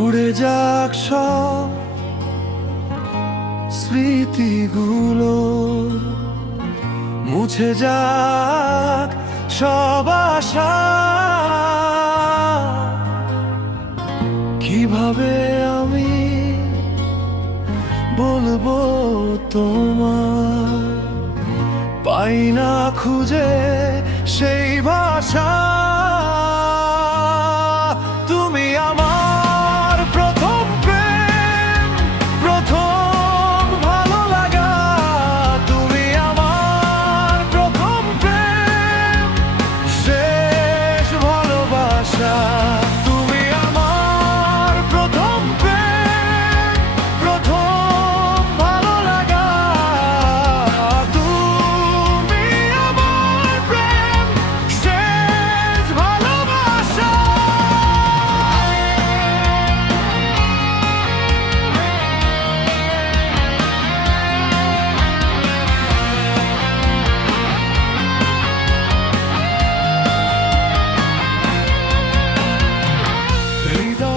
উড়ে যাক সব স্মৃতিগুলো, মুছে যাক সব আশা। কিভাবে আমি বলবো তোমার, পাই না খুঁজে সেই ভাষা। তুমি আমার প্রথম প্রেম, প্রথম ভালো লাগা। তুমি আমার প্রথম প্রেম, শেষ ভালোবাসা। তুমি আমার প্রথম প্রেম, প্রথম ভালো লাগা। তুমি আমার প্রেম, শেষ ভালোবাসা।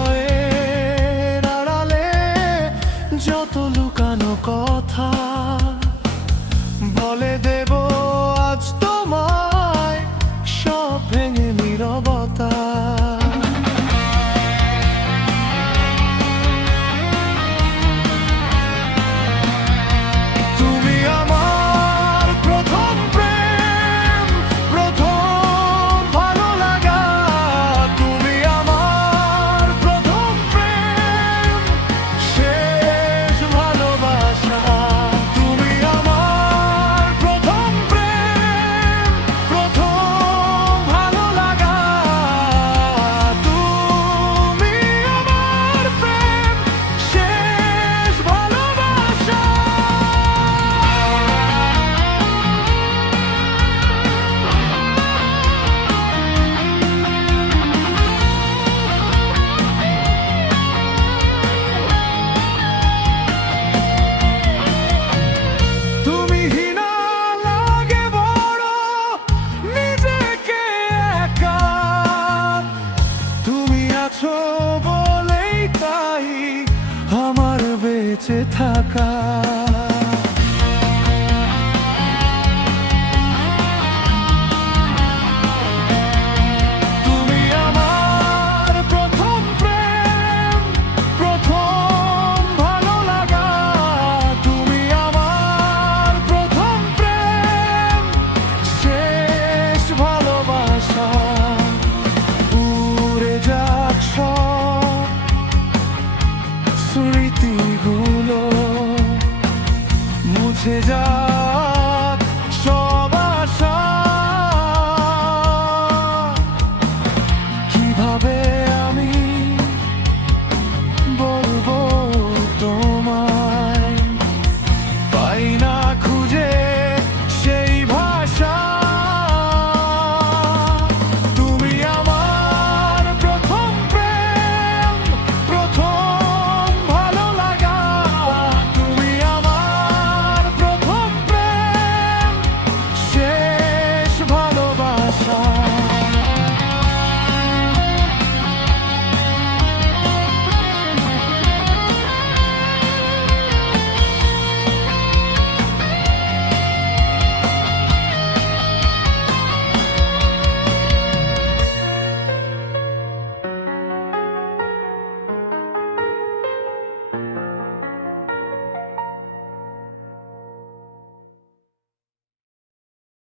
হৃদয়ের আড়ালে যত লুকানো কথা বলে দেব আজ তোমায়, সব ভেঙে নীরবতা। তুমি আমার প্রথম প্রেম, প্রথম ভালো লাগা। তুমি আমার প্রথম প্রেম, শেষ ভালোবাসা। তুমি আমার প্রথম প্রেম, প্রথম ভালো লাগা। তুমি আমার প্রেম, শেষ ভালোবাসা। তুমি হীনা লাগে বড়, নিজেকে একা। তুমি আছো বলেই তাই আমার বেঁচে থাকা।